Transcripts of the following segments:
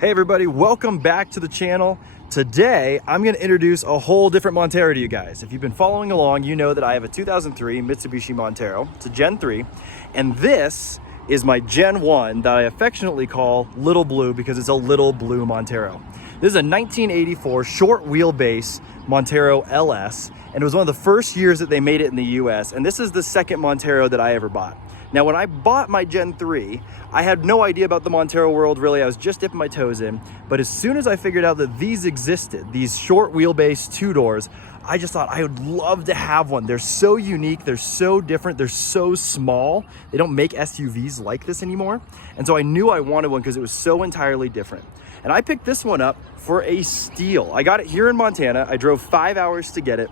Hey everybody, welcome back to the channel. Today, I'm gonna introduce a whole different Montero to you guys. If you've been following along, you know that I have a 2003 Mitsubishi Montero. It's a Gen 3, and this is my Gen 1 that I affectionately call Little Blue because it's a little blue Montero. This is a 1984 short wheelbase Montero LS, and it was one of the first years that they made it in the US, and this is the second Montero that I ever bought. Now, when I bought my Gen 3, I had no idea about the Montero world, really. I was just dipping my toes in. But as soon as I figured out that these existed, these short wheelbase two-doors, I just thought I would love to have one. They're so unique, they're so different, they're so small. They don't make SUVs like this anymore. And so I knew I wanted one because it was so entirely different. And I picked this one up for a steal. I got it here in Montana. I drove 5 hours to get it.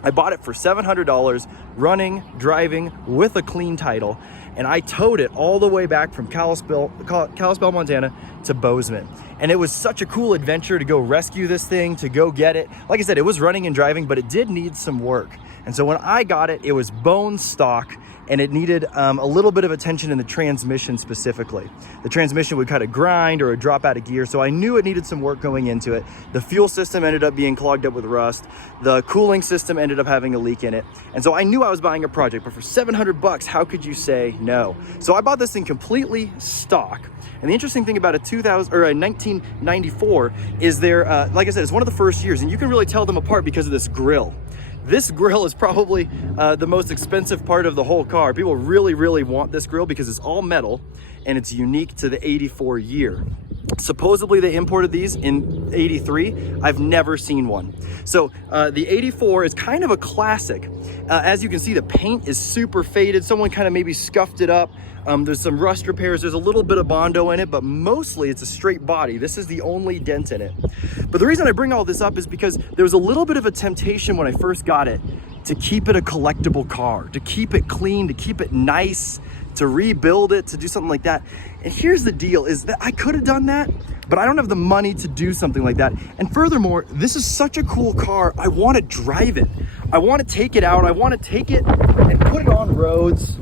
I bought it for $700, running, driving, with a clean title, and I towed it all the way back from Kalispell, Montana to Bozeman. And it was such a cool adventure to go rescue this thing, to go get it. Like I said, it was running and driving, but it did need some work. And so when I got it, it was bone stock, and it needed a little bit of attention in the transmission specifically. The transmission would kind of grind or drop out of gear, so I knew it needed some work going into it. The fuel system ended up being clogged up with rust. The cooling system ended up having a leak in it. And so I knew I was buying a project, but for 700 bucks, how could you say no? So I bought this thing completely stock. And the interesting thing about a 1994 is like I said, it's one of the first years, and you can really tell them apart because of this grille. This grille is probably the most expensive part of the whole car. People really, really want this grille because it's all metal and it's unique to the 84 year. Supposedly they imported these in 83. I've never seen one. So the 84 is kind of a classic. As you can see, the paint is super faded. Someone kind of maybe scuffed it up. There's some rust repairs. There's a little bit of Bondo in it, but mostly it's a straight body. This is the only dent in it. But the reason I bring all this up is because there was a little bit of a temptation when I first got it to keep it a collectible car, to keep it clean, to keep it nice, to rebuild it, to do something like that. And here's the deal, is that I could have done that, but I don't have the money to do something like that. And furthermore, this is such a cool car. I want to drive it. I want to take it out. I want to take it and put it on roads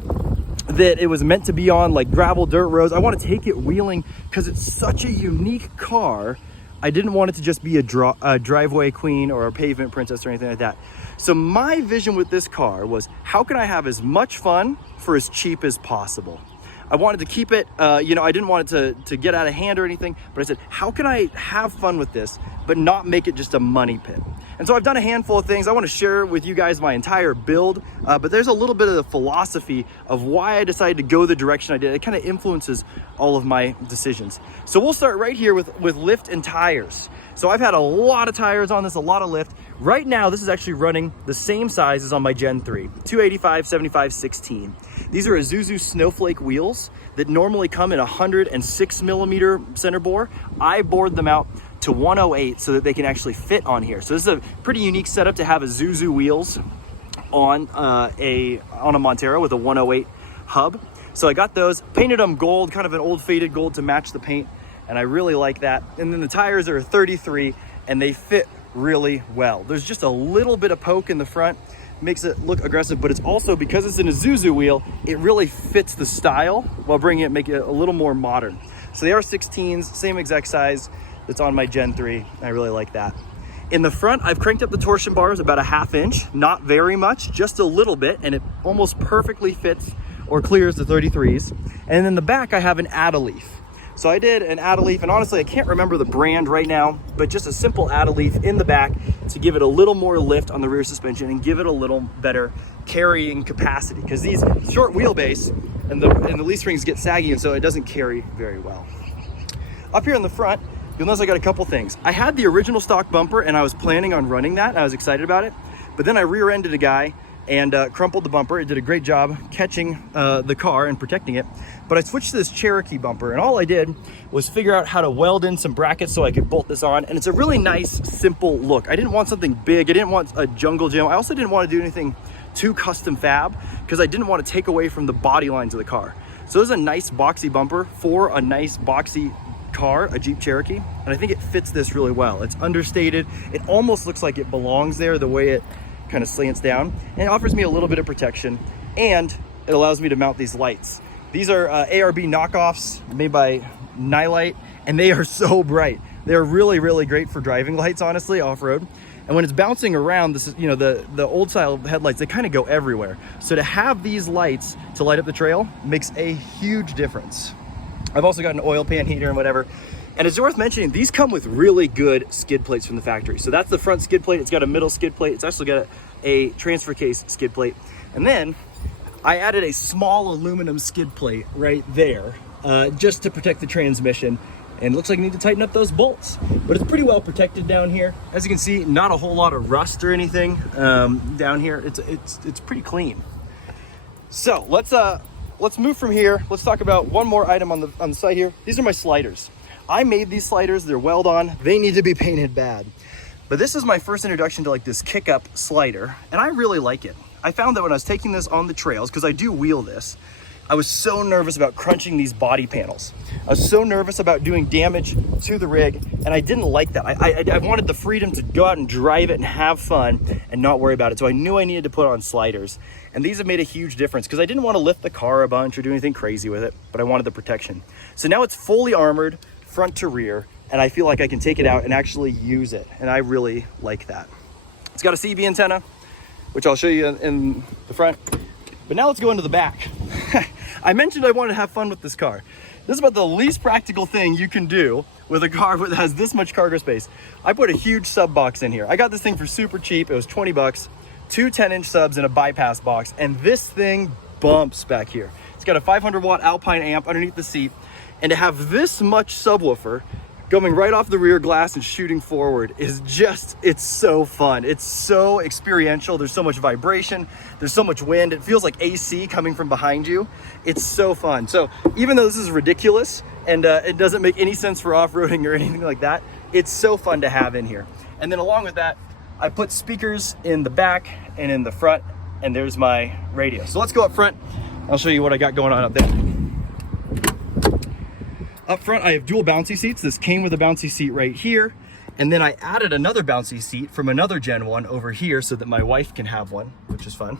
that it was meant to be on, like gravel dirt roads. I want to take it wheeling because it's such a unique car. I didn't want it to just be a driveway queen or a pavement princess or anything like that. So my vision with this car was, how can I have as much fun for as cheap as possible? I wanted to keep it, I didn't want it to get out of hand or anything, but I said, how can I have fun with this, but not make it just a money pit? And so I've done a handful of things. I want to share with you guys my entire build, but there's a little bit of the philosophy of why I decided to go the direction I did. It kind of influences all of my decisions. So we'll start right here with lift and tires. So I've had a lot of tires on this, a lot of lift. Right now, this is actually running the same size as on my Gen 3, 285, 75, 16. These are Isuzu Snowflake wheels that normally come in 106 millimeter center bore. I bored them out to 108 so that they can actually fit on here. So this is a pretty unique setup to have Isuzu wheels on a Montero with a 108 hub. So I got those, painted them gold, kind of an old faded gold to match the paint, and I really like that. And then the tires are 33 and they fit really well. There's just a little bit of poke in the front, makes it look aggressive, but it's also, because it's an Isuzu wheel, it really fits the style while making it a little more modern. So they are 16s, same exact size that's on my Gen 3. I really like that. In the front, I've cranked up the torsion bars about a ½ inch, not very much, just a little bit, and it almost perfectly fits or clears the 33s. And in the back, I have an add-a-leaf. So I did an add-a-leaf, and honestly, I can't remember the brand right now, but just a simple add-a-leaf in the back to give it a little more lift on the rear suspension and give it a little better carrying capacity, because these short wheelbase and the leaf springs get saggy, and so it doesn't carry very well. Up here in the front, you'll notice I got a couple things. I had the original stock bumper, and I was planning on running that, and I was excited about it, but then I rear-ended a guy and crumpled the bumper. It did a great job catching the car and protecting it. But I switched to this Cherokee bumper, and all I did was figure out how to weld in some brackets so I could bolt this on. And it's a really nice, simple look. I didn't want something big. I didn't want a jungle gym. I also didn't want to do anything too custom fab because I didn't want to take away from the body lines of the car. So this is a nice boxy bumper for a nice boxy car, a Jeep Cherokee. And I think it fits this really well. It's understated. It almost looks like it belongs there, the way it kind of slants down, and it offers me a little bit of protection, and it allows me to mount these lights. These are ARB knockoffs made by nightlight, and they are so bright. They're really, really great for driving lights, honestly, off-road. And when it's bouncing around, this is, you know, the old style headlights, they kind of go everywhere. So to have these lights to light up the trail makes a huge difference. I've also got an oil pan heater and whatever. And it's worth mentioning, these come with really good skid plates from the factory. So that's the front skid plate. It's got a middle skid plate. It's actually got a transfer case skid plate. And then I added a small aluminum skid plate right there, just to protect the transmission. And it looks like I need to tighten up those bolts, but it's pretty well protected down here. As you can see, not a whole lot of rust or anything down here. It's pretty clean. So let's move from here. Let's talk about one more item on the side here. These are my sliders. I made these sliders, they're weld on. They need to be painted bad. But this is my first introduction to like this kick up slider, and I really like it. I found that when I was taking this on the trails, because I do wheel this, I was so nervous about crunching these body panels. I was so nervous about doing damage to the rig, and I didn't like that. I wanted the freedom to go out and drive it and have fun and not worry about it. So I knew I needed to put on sliders. And these have made a huge difference because I didn't want to lift the car a bunch or do anything crazy with it, but I wanted the protection. So now it's fully armored, front to rear, and I feel like I can take it out and actually use it. And I really like that. It's got a CB antenna, which I'll show you in the front. But now let's go into the back. I mentioned I wanted to have fun with this car. This is about the least practical thing you can do with a car that has this much cargo space. I put a huge sub box in here. I got this thing for super cheap. It was 20 bucks, two 10-inch subs and a bypass box. And this thing bumps back here. It's got a 500 watt Alpine amp underneath the seat. And to have this much subwoofer going right off the rear glass and shooting forward is just, it's so fun. It's so experiential. There's so much vibration. There's so much wind. It feels like AC coming from behind you. It's so fun. So even though this is ridiculous and it doesn't make any sense for off-roading or anything like that, it's so fun to have in here. And then along with that, I put speakers in the back and in the front, and there's my radio. So let's go up front. I'll show you what I got going on up there. Up front, I have dual bouncy seats. This came with a bouncy seat right here. And then I added another bouncy seat from another Gen 1 over here so that my wife can have one, which is fun.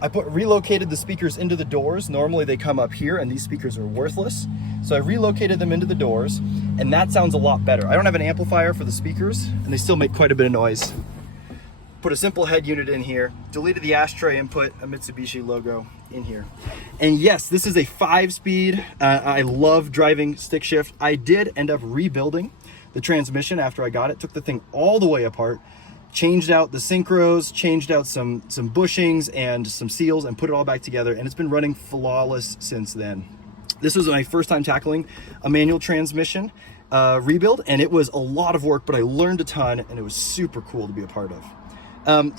I relocated the speakers into the doors. Normally they come up here and these speakers are worthless. So I relocated them into the doors and that sounds a lot better. I don't have an amplifier for the speakers and they still make quite a bit of noise. Put a simple head unit in here, deleted the ashtray and put a Mitsubishi logo in here. And yes, this is a 5-speed. I love driving stick shift. I did end up rebuilding the transmission after I got it, took the thing all the way apart, changed out the synchros, changed out some bushings and some seals and put it all back together. And it's been running flawless since then. This was my first time tackling a manual transmission rebuild, and it was a lot of work, but I learned a ton and it was super cool to be a part of.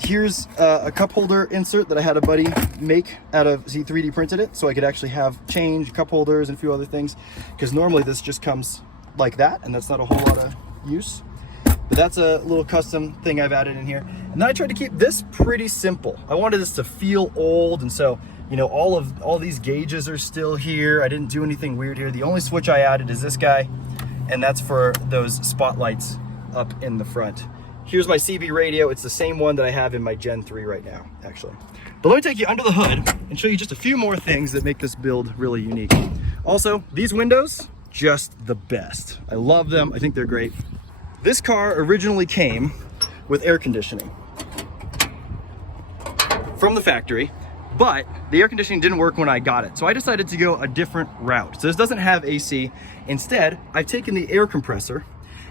Here's a cup holder insert that I had a buddy make out of, he 3D printed it so I could actually have change, cup holders and a few other things, because normally this just comes like that and that's not a whole lot of use. But that's a little custom thing I've added in here. And then I tried to keep this pretty simple. I wanted this to feel old, and so, you know, all these gauges are still here. I didn't do anything weird here. The only switch I added is this guy, and that's for those spotlights up in the front. Here's my CB radio. It's the same one that I have in my Gen 3 right now, actually. But let me take you under the hood and show you just a few more things that make this build really unique. Also, these windows, just the best. I love them. I think they're great. This car originally came with air conditioning from the factory, but the air conditioning didn't work when I got it. So I decided to go a different route. So this doesn't have AC. Instead, I've taken the air compressor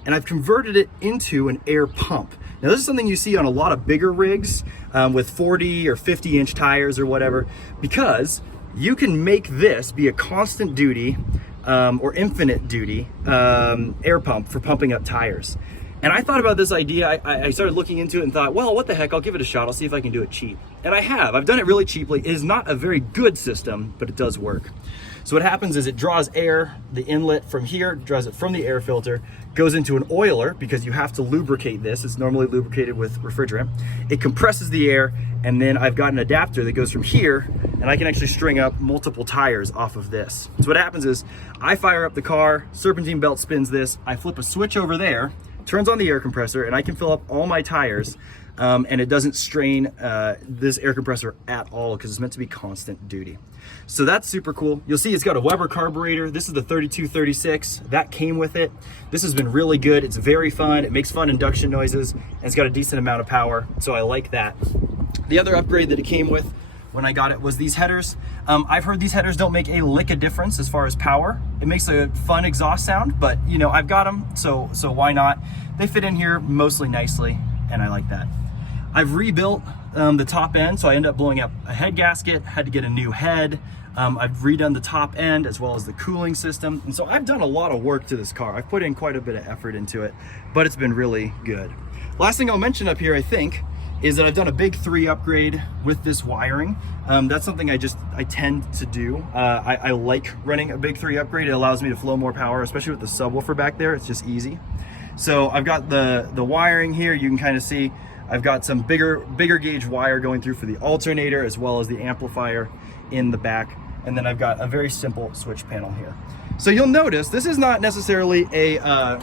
and I've converted it into an air pump. Now this is something you see on a lot of bigger rigs with 40 or 50 inch tires or whatever, because you can make this be a constant duty or infinite duty air pump for pumping up tires. And I thought about this idea, I started looking into it and thought, well, what the heck, I'll give it a shot, I'll see if I can do it cheap. And I have, I've done it really cheaply. It is not a very good system, but it does work. So what happens is it draws air, the inlet from here, draws it from the air filter, goes into an oiler because you have to lubricate this. It's normally lubricated with refrigerant. It compresses the air, and then I've got an adapter that goes from here, and I can actually string up multiple tires off of this. So what happens is I fire up the car, serpentine belt spins this, I flip a switch over there, turns on the air compressor, and I can fill up all my tires and it doesn't strain this air compressor at all because it's meant to be constant duty. So that's super cool. You'll see it's got a Weber carburetor. This is the 3236 that came with it. This has been really good. It's very fun. It makes fun induction noises, and it's got a decent amount of power, so I like that. The other upgrade that it came with when I got it was these headers. I've heard these headers don't make a lick of difference as far as power. It makes a fun exhaust sound, but you know, I've got them, so why not? They fit in here mostly nicely, and I like that. I've rebuilt the top end, so I ended up blowing up a head gasket, had to get a new head. I've redone the top end as well as the cooling system. And so I've done a lot of work to this car. I've put in quite a bit of effort into it, but it's been really good. Last thing I'll mention up here, I think, is that I've done a big 3 upgrade with this wiring. That's something I tend to do. I like running a big 3 upgrade. It allows me to flow more power, especially with the subwoofer back there. It's just easy. So I've got the wiring here. You can kind of see I've got some bigger gauge wire going through for the alternator as well as the amplifier in the back. And then I've got a very simple switch panel here. So you'll notice this is not necessarily a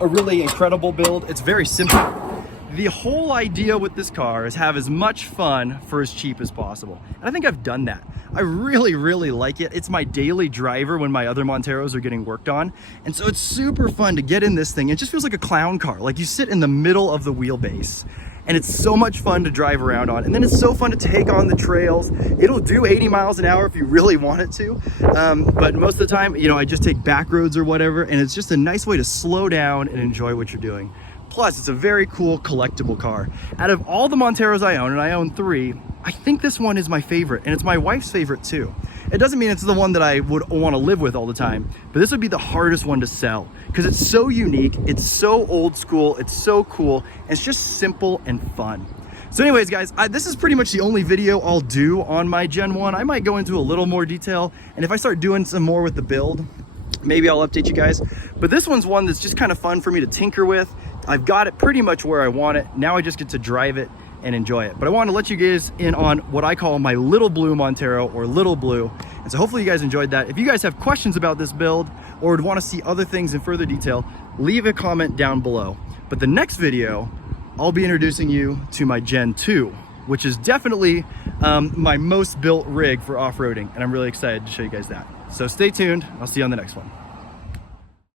really incredible build. It's very simple. The whole idea with this car is have as much fun for as cheap as possible. And I think I've done that. I really, really like it. It's my daily driver when my other Monteros are getting worked on. And so it's super fun to get in this thing. It just feels like a clown car. Like you sit in the middle of the wheelbase and it's so much fun to drive around on. And then it's so fun to take on the trails. It'll do 80 miles an hour if you really want it to. But most of the time, you know, I just take back roads or whatever, and it's just a nice way to slow down and enjoy what you're doing. Plus, it's a very cool collectible car. Out of all the Monteros I own, and I own 3, I think this one is my favorite, and it's my wife's favorite too. It doesn't mean it's the one that I would want to live with all the time, but this would be the hardest one to sell because it's so unique, it's so old school, it's so cool, and it's just simple and fun. So anyways, guys, this is pretty much the only video I'll do on my Gen 1. I might go into a little more detail, and if I start doing some more with the build, maybe I'll update you guys. But this one's one that's just kind of fun for me to tinker with. I've got it pretty much where I want it. Now I just get to drive it and enjoy it. But I want to let you guys in on what I call my Little Blue Montero, or Little Blue. And so hopefully you guys enjoyed that. If you guys have questions about this build or would want to see other things in further detail, leave a comment down below. But the next video, I'll be introducing you to my Gen 2, which is definitely my most built rig for off-roading. And I'm really excited to show you guys that. So stay tuned. I'll see you on the next one.